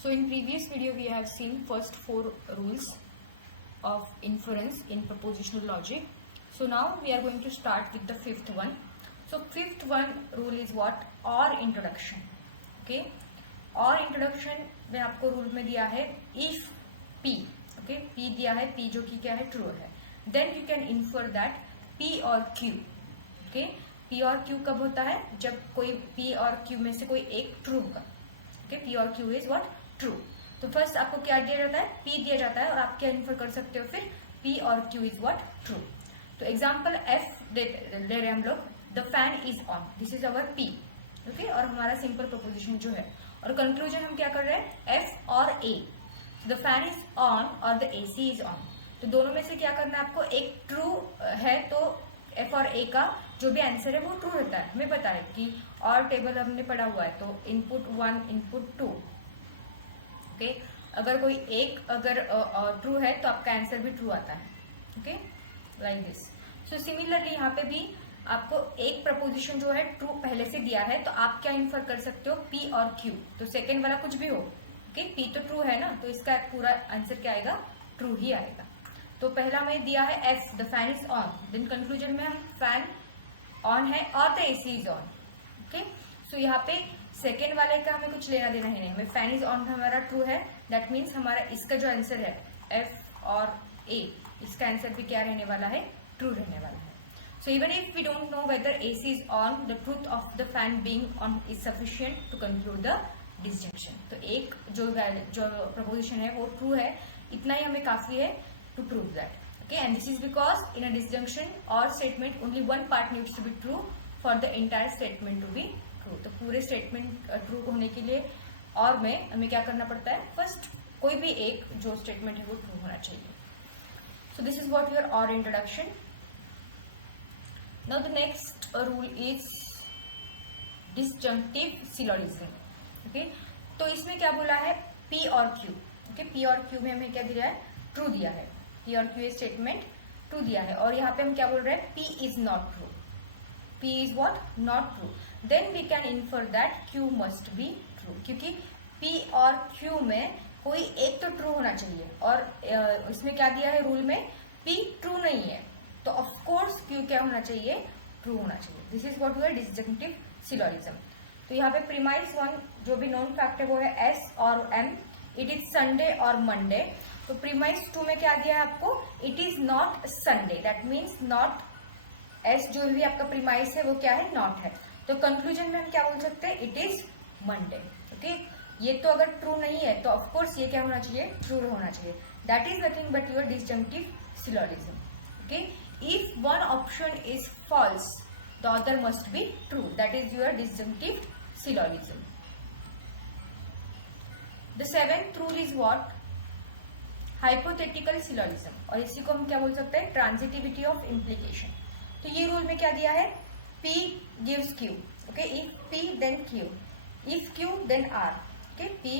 So in previous video we have seen first 4 rules of inference in propositional logic. So now we are going to start with the fifth one. So fifth one rule is what? Or introduction. Okay, or introduction में आपको rule में दिया है if p, okay, p दिया है, p जो कि क्या है, true है, then you can infer that p or q. okay, p or q कब होता है? जब कोई p और q में से कोई एक true होगा. okay, p or q is what? True. तो फर्स्ट आपको क्या दिया जाता है? P दिया जाता है और आप क्या इन्फर कर सकते हो फिर? P or Q is what? True. तो एग्जांपल F ले रहे हम लोग, the fan is on, this is our P. Okay, और हमारा सिंपल प्रोपोजिशन जो है, और कंक्लूजन हम क्या कर रहे हैं? F और A. The fan is on और द AC इज ऑन. तो दोनों में से क्या करना है आपको? एक ट्रू है तो F और A का जो भी आंसर है वो ट्रू रहता है. हमें पता है कि और टेबल हमने पढ़ा हुआ है, तो इनपुट 1 इनपुट 2. ओके, अगर कोई एक अगर ट्रू है तो आपका आंसर भी ट्रू आता है. Okay, like this. So similarly यहाँ पे भी आपको एक प्रपोजिशन जो है ट्रू पहले से दिया है, तो आप क्या इन्फर कर सकते हो? P or Q. तो सेकेंड वाला कुछ भी हो, ओके, P तो ट्रू है ना, तो इसका पूरा आंसर क्या आएगा? ट्रू ही आएगा. तो पहला में दिया है F, the fan is on, then conclusion में हम फैन ऑन है और the AC is on. Okay, so यहाँ पे सेकेंड वाले का हमें कुछ लेना देना ही नहीं, हमें फैन इज ऑन हमारा ट्रू है, दैट मीन्स हमारा इसका जो आंसर है F और A, इसका आंसर भी क्या रहने वाला है? ट्रू रहने वाला है. So even if we don't know whether AC is on, the truth of the fan being on is sufficient to conclude the disjunction. तो एक जो प्रपोजिशन है वो ट्रू है, इतना ही हमें काफी है to prove that. Okay, and this is because in a disjunction or statement only one part needs to be true for the entire statement to be true. तो पूरे स्टेटमेंट ट्रू होने के लिए और में हमें क्या करना पड़ता है? फर्स्ट कोई भी एक जो स्टेटमेंट है वो ट्रू होना चाहिए. So this is what your or introduction. Now the next rule is disjunctive syllogism. Okay, तो इसमें क्या बोला है? P or Q. Okay, P or Q में हमें क्या दिया है? ट्रू दिया है. P or Q statement true दिया है, और यहाँ पे हम क्या बोल रहे हैं? P is not true. P is what? Not true. Then we can infer that Q must be true. क्योंकि P और Q में कोई एक तो ट्रू होना चाहिए, और इसमें क्या दिया है रूल में? P ट्रू नहीं है, तो ऑफ कोर्स Q क्या होना चाहिए? ट्रू होना चाहिए. This is what your disjunctive syllogism. तो यहाँ पे प्रीमाइस 1 जो भी नॉन फैक्ट है वो है S और M. इट इज संडे और मंडे. तो प्रीमाइस 2 में क्या दिया है आपको? It is not Sunday, that means not S जो भी आपका प्रीमाइस है वो क्या है? नॉट है. तो कंक्लूजन में हम क्या बोल सकते हैं? It is Monday. ओके, ये तो अगर ट्रू नहीं है तो ऑफकोर्स ये क्या होना चाहिए? ट्रू होना चाहिए. That is nothing but your disjunctive syllogism. Okay, if one option is false the other must be true, that is your disjunctive syllogism. The seventh rule is what? Hypothetical syllogism, और इसी को हम क्या बोल सकते हैं? Transitivity of implication. तो ये रूल में क्या दिया है? P gives Q. Okay, if P then Q, if Q then R. Okay, P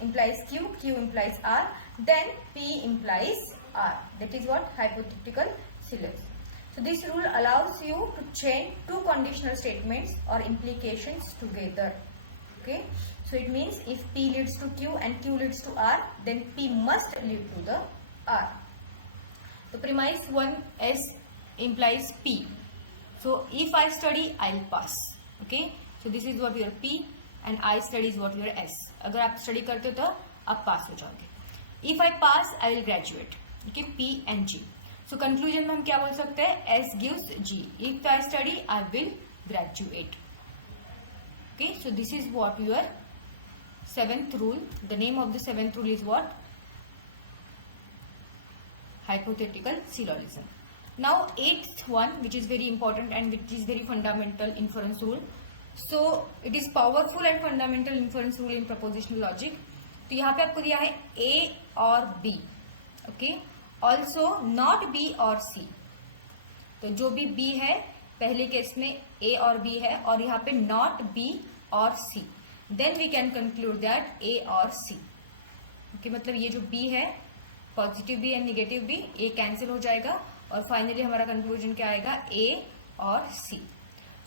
implies Q, Q implies R, then P implies R. That is what? Hypothetical syllogism. So this rule allows you to chain two conditional statements or implications together. Okay, so it means if P leads to Q and Q leads to R, then P must lead to the R. So premise 1 S implies P. So if I study, I'll pass. Okay, so this is what your P and I study is what your S. अगर आप study करते हो तो आप पास हो जाओगे. If I pass, I will graduate. Okay, P and G. So conclusion में हम क्या बोल सकते हैं? S gives G. If I study, I will graduate. Okay, so this is what your seventh rule. The name of the seventh rule is what? Hypothetical syllogism. Now eighth one, which is very important and which is very fundamental inference rule. So it is powerful and fundamental inference rule in propositional logic. तो यहाँ पे आपको दिया है A और B. Okay, also not B और C. तो जो भी B है पहले केस में A और B है, और यहाँ पे नॉट B और C. Then we can conclude that A और C. ओके, मतलब ये जो B है, positive B and negative B, A cancel हो जाएगा, और फाइनली हमारा कंक्लूजन क्या आएगा? A और C.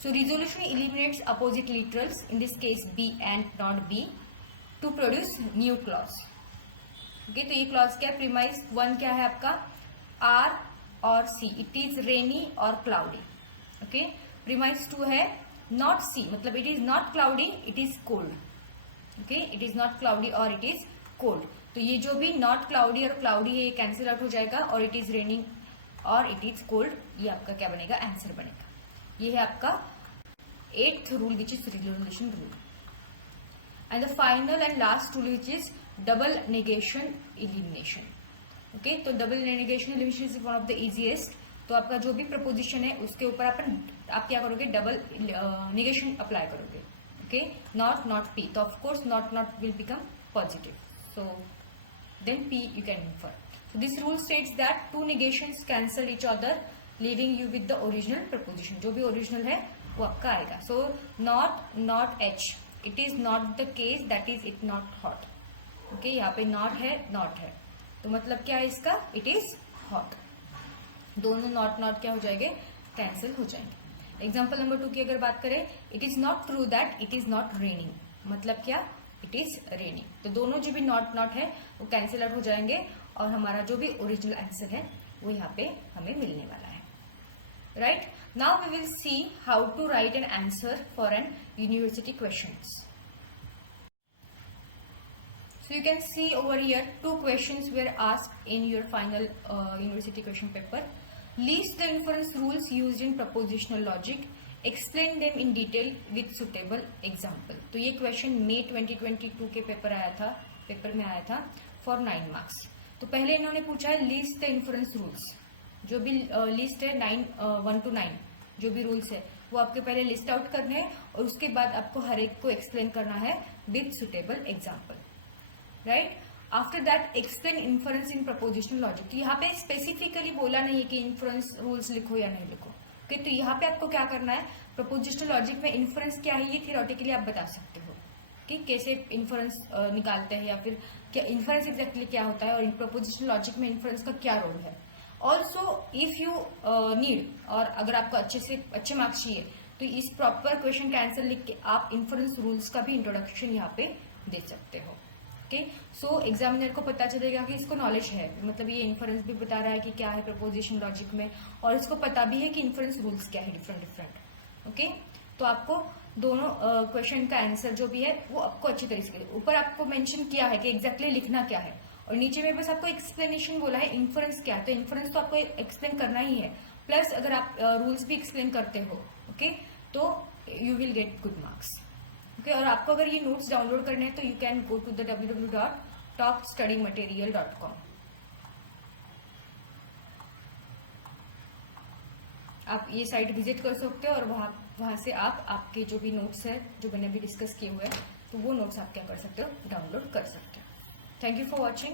So resolution eliminates opposite literals, in this case B and not B. To produce new clause. Okay, तो ये क्लॉज क्या है? प्रीमाइस 1 क्या है आपका? आर और सी, इट इज रेनी और क्लाउडी। ओके, प्रीमाइस 2 है नॉट सी, मतलब it is not cloudy, it is cold. Okay, it is not cloudy और इट इज कोल्ड। तो ये जो भी नॉट क्लाउडी और क्लाउडी है ये कैंसिल आउट हो जाएगा, और इट इज रेनिंग और इट इज कोल्ड, ये आपका क्या बनेगा? आंसर बनेगा। ये है आपका 8th rule which is resolution rule. And the final and last rule which is double negation elimination. Okay, तो double negation elimination is one of the easiest. तो आपका जो भी प्रपोजिशन है उसके ऊपर आप क्या करोगे? डबल नेगेशन अप्लाई करोगे। ओके, नॉट पी, तो of course not will become positive, so then P you can infer. So this rule states that two negations cancel each other, leaving you with the original proposition. जो भी original है वो आपका आएगा. So not H. It is not the case, that is it not hot. Okay, यहाँ पे not है, तो मतलब क्या है इसका? It is hot. दोनों not क्या हो जाएंगे? कैंसिल हो जाएंगे. एग्जाम्पल नंबर 2 की अगर बात करें, it is not true that it is not raining, मतलब क्या? It is raining. तो दोनों जो भी नॉट है वो कैंसिल आउट हो जाएंगे और हमारा जो भी ओरिजिनल आंसर है वो यहाँ पे हमें मिलने वाला है. Right, now we will see how to write an answer for an university questions. So you can see over here 2 questions were asked in your final university question paper. List the inference rules used in propositional logic. Explain them in detail with suitable example. तो ये question मई 2022 के paper में आया था for 9 marks. तो पहले इन्होंने पूछा है लिस्ट द इन्फ्रेंस रूल्स. जो भी लिस्ट है 1 to 9 जो भी रूल्स है वो आपके पहले लिस्ट आउट करने हैं और उसके बाद आपको हर एक को एक्सप्लेन करना है with suitable example. Right, after that explain inference in prepositional logic. तो यहाँ पे स्पेसिफिकली बोला नहीं है कि इन्फ्रेंस रूल्स लिखो या नहीं लिखो. ओके, तो यहाँ पे आपको क्या करना है? प्रपोजिशनल लॉजिक में इन्फ्रेंस क्या है ये थियोरेटिकली आप बता सकते हो कि कैसे इन्फ्रेंस निकालते हैं या फिर क्या इन्फ्रेंस एग्जैक्टली क्या होता है और प्रपोजिशनल लॉजिक में इन्फ्रेंस का क्या रोल है. ऑल्सो इफ यू नीड, और अगर आपको अच्छे मार्क्स चाहिए तो इस प्रॉपर क्वेश्चन का आंसर लिख के आप इन्फ्रेंस रूल्स का भी इंट्रोडक्शन यहाँ पे दे सकते हो. ओके, सो एग्जामिनर को पता चलेगा कि इसको नॉलेज है, मतलब ये इन्फ्रेंस भी बता रहा है कि क्या है प्रपोजिशन लॉजिक में, और इसको पता भी है कि इन्फ्रेंस रूल्स क्या है डिफरेंट. ओके, तो आपको दोनों क्वेश्चन का आंसर जो भी है वो आपको अच्छी तरीके से ऊपर आपको मेंशन किया है कि एग्जैक्टली लिखना क्या है, और नीचे में बस आपको एक्सप्लेनेशन बोला है इन्फ्रेंस क्या है. तो इन्फ्रेंस तो आपको एक्सप्लेन करना ही है, प्लस अगर आप रूल्स भी एक्सप्लेन करते हो ओके तो you will get good marks. Okay, और आपको अगर ये नोट्स डाउनलोड करने हैं तो you can go to the www.topstudymaterial.com. आप ये साइट विजिट कर सकते हो और वहां से आप आपके जो भी नोट्स है जो मैंने अभी डिस्कस किए हुए हैं तो वो नोट्स आप क्या कर सकते हो? डाउनलोड कर सकते हो. Thank you for watching.